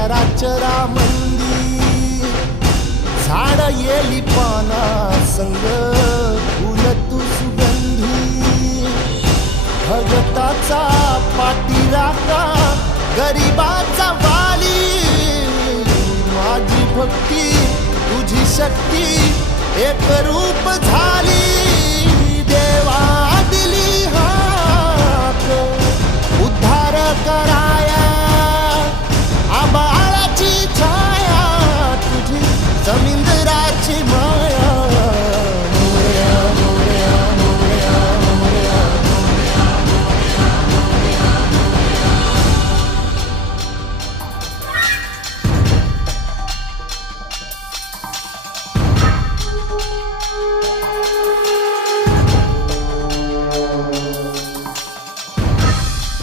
चराचरा मंदी झाड येली पाना संग फुल तू सुगंधी भगताचा पाठीराखा गरिबाचा वाली माझी भक्ती तुझी शक्ती एक रूप झाली देवा दिली हाक उद्धार करा